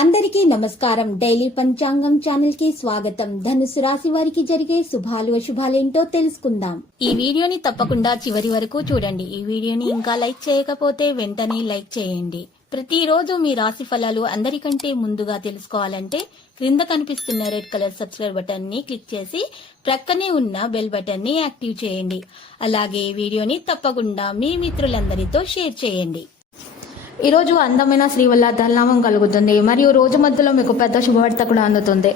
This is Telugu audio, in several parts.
అందరికీ నమస్కారం. డైలీ పంచాంగం ఛానల్ కి స్వాగతం. ధనుసు రాశి వారికి జరిగే శుభాలు అశుభాలేంటో తెలుసుకుందాం. ఈ వీడియోని తప్పకుండా చివరి వరకు చూడండి. ఈ వీడియోని ఇంకా లైక్ చేయకపోతే వెంటనే లైక్ చేయండి. ప్రతిరోజు మీ రాశి ఫలాలు అందరికంటే ముందుగా తెలుసుకోవాలంటే క్రింద కనిపిస్తున్న రెడ్ కలర్ సబ్స్క్రైబ్ బటన్ ని క్లిక్ చేసి ప్రక్కనే ఉన్న బెల్ బటన్ ని యాక్టివ్ చేయండి. అలాగే వీడియోని తప్పకుండా మీ మిత్రులందరితో షేర్ చేయండి. ఈ రోజు అందమైన శ్రీవల్ల ధనలాభం కలుగుతుంది మరియు రోజు మధ్యలో మీకు పెద్ద శుభవార్త కూడా అందుతుంది.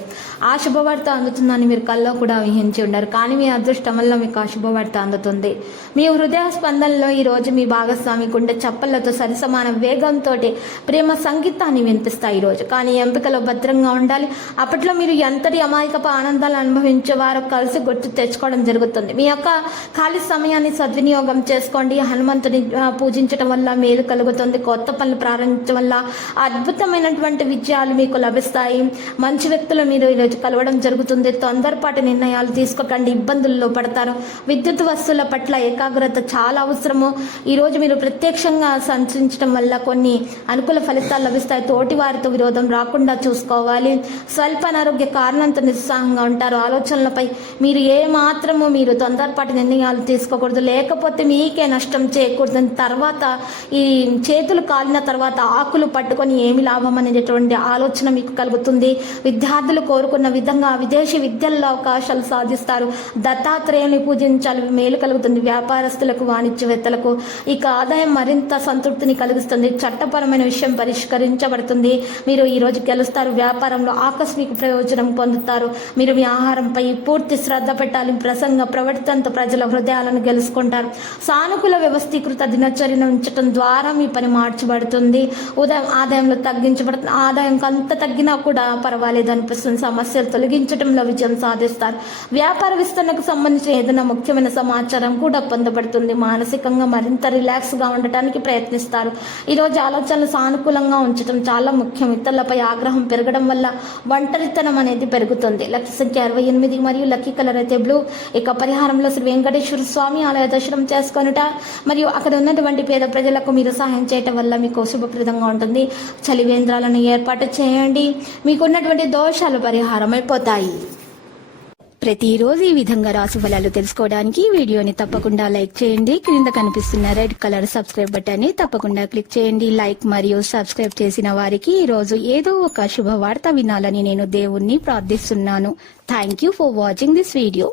ఆ శుభవార్త అందుతుందని మీరు కల్లో కూడా ఊహించి ఉండరు, కానీ మీ అదృష్టం వల్ల మీకు ఆ శుభవార్త అందుతుంది. మీ హృదయ స్పందనలో ఈ రోజు మీ భాగస్వామి గుండె చప్పళ్లతో సరిసమాన వేగంతో ప్రేమ సంగీతాన్ని వినిపిస్తాయి ఈ రోజు. కానీ ఎంపికలో భద్రంగా ఉండాలి. అప్పట్లో మీరు ఎంతటి అమాయకపు ఆనందాలు అనుభవించే వారు కలిసి గుర్తు తెచ్చుకోవడం జరుగుతుంది. మీ యొక్క ఖాళీ సమయాన్ని సద్వినియోగం చేసుకోండి. హనుమంతుని పూజించడం వల్ల మేలు కలుగుతుంది. కొత్త పనులు ప్రారంభించడం వల్ల అద్భుతమైనటువంటి విజయాలు మీకు లభిస్తాయి. మంచి వ్యక్తులు మీరు ఈరోజు కలవడం జరుగుతుంది. తొందరపాటు నిర్ణయాలు తీసుకోకండి, ఇబ్బందుల్లో పడతారు. విద్యుత్ వస్తువుల పట్ల ఏకాగ్రత చాలా అవసరము. ఈరోజు మీరు ప్రత్యక్షంగా సంచరించడం వల్ల కొన్ని అనుకూల ఫలితాలు లభిస్తాయి. తోటి వారితో విరోధం రాకుండా చూసుకోవాలి. స్వల్ప అనారోగ్య కారణంతో నిరుత్సాహంగా ఉంటారు. ఆలోచనలపై మీరు తొందరపాటు నిర్ణయాలు తీసుకోకూడదు, లేకపోతే మీకే నష్టం చేయకూడదు. తర్వాత ఈ చేతులు కాలిన తర్వాత ఆకులు పట్టుకొని ఏమి లాభం అనేటటువంటి ఆలోచన మీకు కలుగుతుంది. విద్యార్థులు కోరుకున్న విధంగా విదేశీ విద్యల్లో అవకాశాలు సాధిస్తారు. దత్తాత్రేయుని పూజించాలి, మేలు కలుగుతుంది. వ్యాపారస్తులకు, వాణిజ్యవేత్తలకు ఇక ఆదాయం మరింత సంతృప్తిని కలిగిస్తుంది. చట్టపరమైన విషయం పరిష్కరించబడుతుంది. మీరు ఈ రోజు గెలుస్తారు. వ్యాపారంలో ఆకస్మిక ప్రయోజనం పొందుతారు. మీరు మీ ఆహారంపై పూర్తి శ్రద్ధ పెట్టాలి. ప్రసంగ ప్రవర్తనతో ప్రజల హృదయాలను గెలుచుకుంటారు. సానుకూల వ్యవస్థీకృత దినచర్యను ఉంచడం ద్వారా మీ పని మార్చబడుతుంది. ఆదాయంలో తగ్గించబడుతుంది. ఆదాయం కొంత తగ్గినా కూడా పర్వాలేదు అనిపిస్తుంది. సమస్యలు తొలగించడంలో విజయం సాధిస్తారు. వ్యాపార విస్తరణకు సంబంధించిన ఏదైనా ముఖ్యమైన సమాచారం కూడా పొందబడుతుంది. మానసికంగా మరింత రిలాక్స్ గా ఉండటానికి ప్రయత్నిస్తారు. ఈరోజు ఆలోచనలు సానుకూలంగా ఉంచడం చాలా ముఖ్యం. ఇతరులపై ఆగ్రహం పెరగడం వల్ల ఒంటరితనం అనేది పెరుగుతుంది. లక్కీ సంఖ్య 68 మరియు లక్కీ కలర్ అయితే బ్లూ. ఇక పరిహారంలో శ్రీ వెంకటేశ్వర స్వామి ఆలయ దర్శనం చేసుకొనుట మరియు అక్కడ ఉన్నటువంటి పేద ప్రజలకు మీరు సహాయం చేయటం వల్ల మీకు శుభప్రదంగా ఉంటుంది. చలివేంద్రాలను ఏర్పాటు చేయండి. మీకున్నటువంటి దోషాలు పరిహారం అయిపోతాయి. ప్రతిరోజు ఈ విధంగా రాశి ఫలాలు తెలుసుకోవడానికి వీడియోని తప్పకుండా లైక్ చేయండి. క్రింద కనిపిస్తున్న రెడ్ కలర్ సబ్స్క్రైబ్ బటన్ ని తప్పకుండా క్లిక్ చేయండి. లైక్ మరియు సబ్స్క్రైబ్ చేసిన వారికి ఈ రోజు ఏదో ఒక శుభవార్త వినాలని నేను దేవుణ్ణి ప్రార్థిస్తున్నాను. Thank you for watching this video.